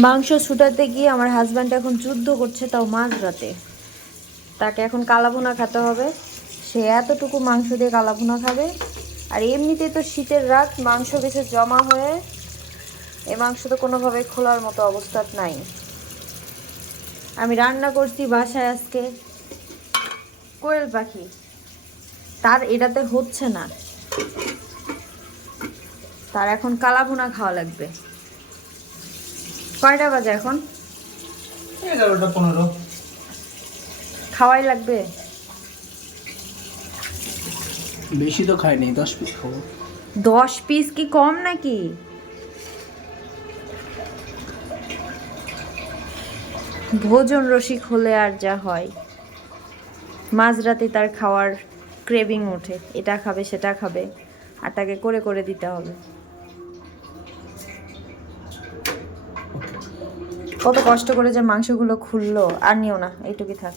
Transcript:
মাংস ছুটাতে গিয়ে আমার হাজব্যান্ড এখন যুদ্ধ করছে, তাও মাঝরাতে। তাকে এখন কালাভুনা খেতে হবে। সে এতটুকু মাংস দিয়ে কালাভুনা খাবে। আর এমনিতেই তো শীতের রাত, মাংস কিছু জমা হয়ে এই মাংস তো কোনোভাবে খোলার মতো অবস্থা নাই। আমি রান্না করছি বাসায় আজকে কোয়েল পাখি, তার এটাতে হচ্ছে না, তার এখন কালাভুনা খাওয়া লাগবে। কয়টা বাজে এখন? 11টা 15। খাওয়াই লাগবে। বেশি তো খাইনি, 10 পিস খাবো। 10 পিস কি কম নাকি? ভোজন রসিক হলে আর যা হয়, মাঝরাতে তার খাওয়ার ক্রেভিং ওঠে, এটা খাবে সেটা খাবে, আর তাকে করে করে দিতে হবে। কত কষ্ট করে যে মাংসগুলো খুললো। আর নিও না, এইটুকুই থাক।